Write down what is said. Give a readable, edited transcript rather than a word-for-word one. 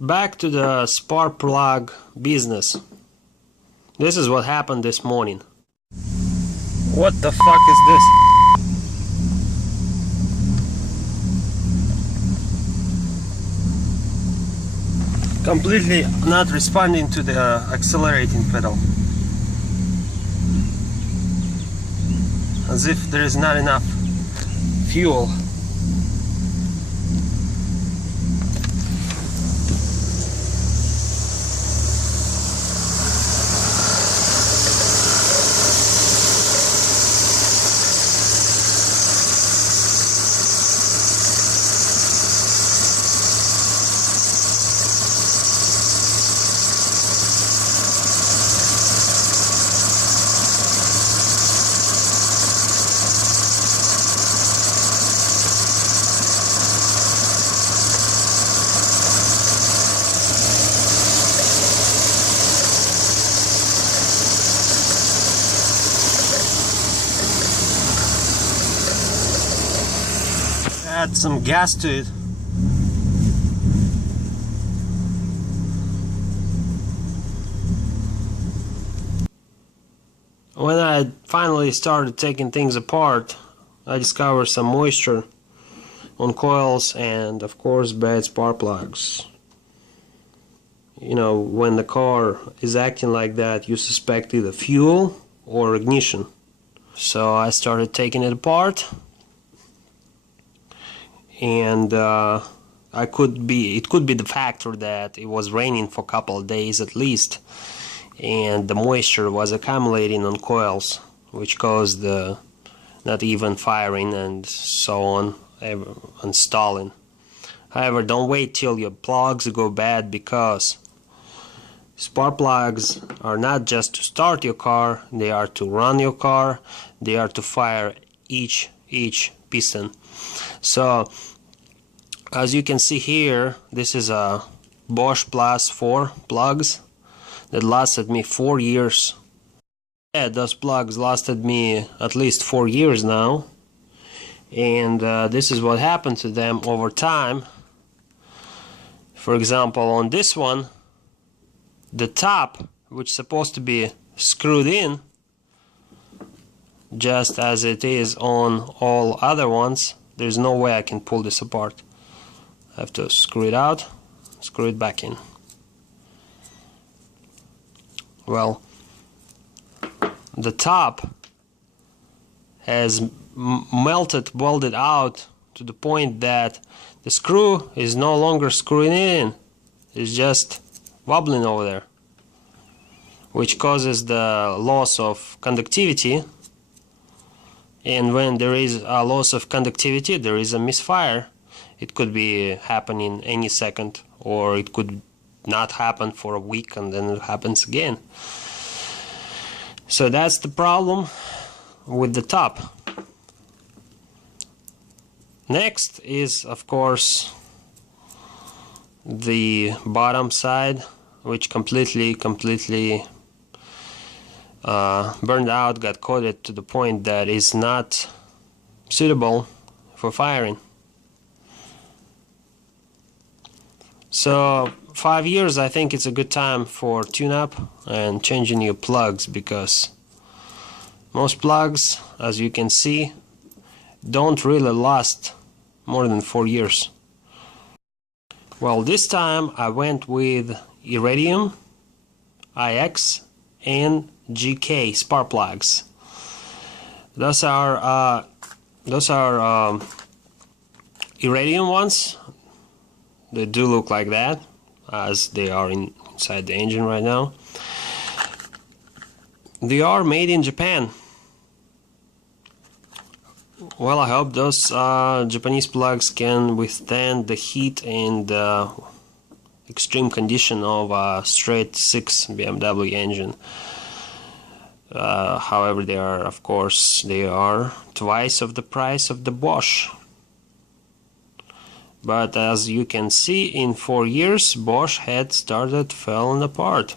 Back to the spark plug business. This is what happened this morning. What the fuck is this? Completely not responding to the accelerating pedal. As if there is not enough fuel. Add some gas to it. When I finally started taking things apart, I discovered some moisture on coils and of course bad spark plugs. You know, when the car is acting like that, you suspect either fuel or ignition. So I started taking it apart. And it could be the factor that it was raining for a couple of days at least, and the moisture was accumulating on coils, which caused the not even firing and so on, and stalling. However, don't wait till your plugs go bad, because spark plugs are not just to start your car, they are to run your car, they are to fire each piston. So as you can see here, this is a Bosch Plus 4 plugs that lasted me 4 years. Yeah, those plugs lasted me at least 4 years now, and this is what happened to them over time. For example, on this one, the top, which is supposed to be screwed in just as it is on all other ones, there's no way I can pull this apart. I have to screw it out, screw it back in. Well, the top has welded out to the point that the screw is no longer screwing in, it's just wobbling over there, which causes the loss of conductivity. And when there is a loss of conductivity, there is a misfire. It could be happening any second, or it could not happen for a week and then it happens again. So that's the problem with the top. Next is, of course, the bottom side, which completely burned out, got coated to the point that is not suitable for firing. So 5 years, I think it's a good time for tune-up and changing your plugs, because most plugs, as you can see, don't really last more than 4 years. Well, this time I went with Iridium, IX, and GK spark plugs. Those are Iridium ones. They do look like that, as they are inside the engine right now. They are made in Japan. Well, I hope those Japanese plugs can withstand the heat and extreme condition of a straight 6 BMW engine. However, they are, of course, they are twice of the price of the Bosch. But as you can see, in 4 years, Bosch had started falling apart.